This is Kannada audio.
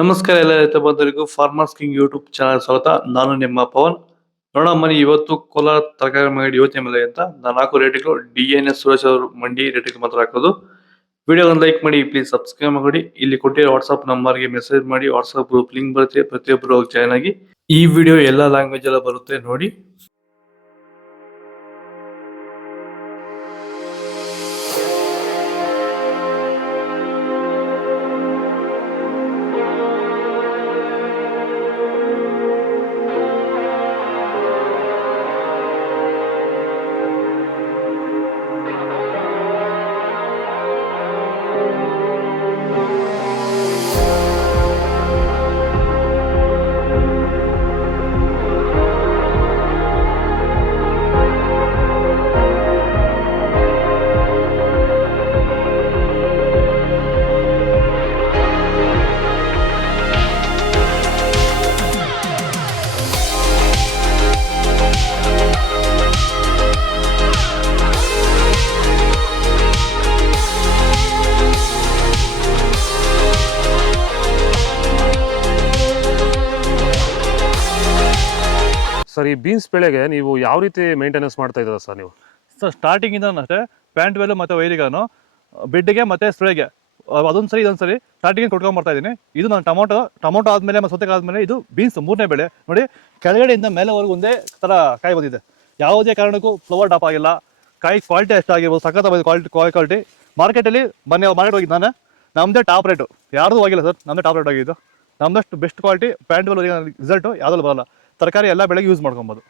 ನಮಸ್ಕಾರ ಎಲ್ಲ ರೈತ ಬಂಧುಗಳಿಗೂ ಫಾರ್ಮರ್ಸ್ ಕಿಂಗ್ ಯೂಟ್ಯೂಬ್ ಚಾನಲ್ ಸ್ವಾಗತ. ನಾನು ನಿಮ್ಮ ಪವನ್. ನೋಡೋಣ ಮನಿ ಇವತ್ತು ಕೋಲಾರ ತರಕಾರಿ ಮಂಡಿ ಯೋಚನೆ ಮೇಲೆ ಅಂತ ನಾನು ಹಾಕೋ ರೇಟ್ಗಳು DNS ಸುರೇಶ್ ಅವರು ಮಂಡಿ ರೇಟ್ಗೆ ಮಾತ್ರ ಹಾಕೋದು. ವಿಡಿಯೋ ಒಂದು ಲೈಕ್ ಮಾಡಿ, ಪ್ಲೀಸ್ ಸಬ್ಸ್ಕ್ರೈಬ್ ಮಾಡಿ. ಇಲ್ಲಿ ಕೊಟ್ಟಿರೋ ವಾಟ್ಸ್ಆಪ್ ನಂಬರ್ಗೆ ಮೆಸೇಜ್ ಮಾಡಿ, ವಾಟ್ಸ್ಆಪ್ ಗ್ರೂಪ್ ಲಿಂಕ್ ಬರುತ್ತೆ, ಪ್ರತಿಯೊಬ್ಬರು ಜಾಯ್ನ್ ಆಗಿ. ಈ ವಿಡಿಯೋ ಎಲ್ಲ ಲ್ಯಾಂಗ್ವೇಜ್ ಎಲ್ಲ ಬರುತ್ತೆ ನೋಡಿ. ಸರ್, ಈ ಬೀನ್ಸ್ ಬೆಳೆಗೆ ನೀವು ಯಾವ ರೀತಿ ಮೇಂಟೆನೆನ್ಸ್ ಮಾಡ್ತಾ ಇದ್ದೀರಾ ಸರ್ ನೀವು? ಸರ್ ಸ್ಟಾರ್ಟಿಂಗಿಂದ ಅಷ್ಟೇ ಪ್ಯಾಂಟ್ ವೆಲ್ ಮತ್ತು ವೈರಿಗಾನು ಬೆಡ್ಗೆ ಮತ್ತು ಸ್ಪ್ರೇಗೆ ಅದೊಂದು ಸರಿ ಇದೊಂದು ಸರಿ ಸ್ಟಾರ್ಟಿಂಗ್ ಕೊಟ್ಕೊಂಡ್ಬರ್ತಾ ಇದ್ದೀನಿ. ಇದು ನಾನು ಟೊಮೊಟೊ ಆದಮೇಲೆ ಮತ್ತು ಸೌತೆಕಾಯಿ ಆದಮೇಲೆ ಇದು ಬೀನ್ಸ್ ಮೂರನೇ ಬೆಳೆ ನೋಡಿ. ಕೆಳಗಡೆಯಿಂದ ಮೇಲೆವರೆಗೂ ಒಂದೇ ಥರ ಕಾಯಿ ಬಂದಿದೆ. ಯಾವುದೇ ಕಾರಣಕ್ಕೂ ಫ್ಲವರ್ ಟಾಪ್ ಆಗಿಲ್ಲ. ಕಾಯಿ ಕ್ವಾಲಿಟಿ ಎಷ್ಟಾಗಿರ್ಬೋದು, ಸಖತ್ ಕ್ವಾಲಿಟಿ. ಮಾರ್ಕೆಟಲ್ಲಿ ಮಾರ್ಕೆಟ್ ಹೋಗಿದ್ದು ನಾನು, ನಮ್ಮದೇ ಟಾಪ್ ರೇಟು, ಯಾರ್ದು ಆಗಿಲ್ಲ ಸರ್, ನಮ್ಮದೇ ಟಾಪ್ ರೇಟ್ ಆಗಿದ್ದು. ನಮ್ಮದಷ್ಟು best quality pant well result ಯಾವುದಲ್ಲೂ ಬರೋಲ್ಲ. ತರಕಾರಿ ಎಲ್ಲ ಬೆಳೆಗೆ ಯೂಸ್ ಮಾಡ್ಕೊಬೋದು.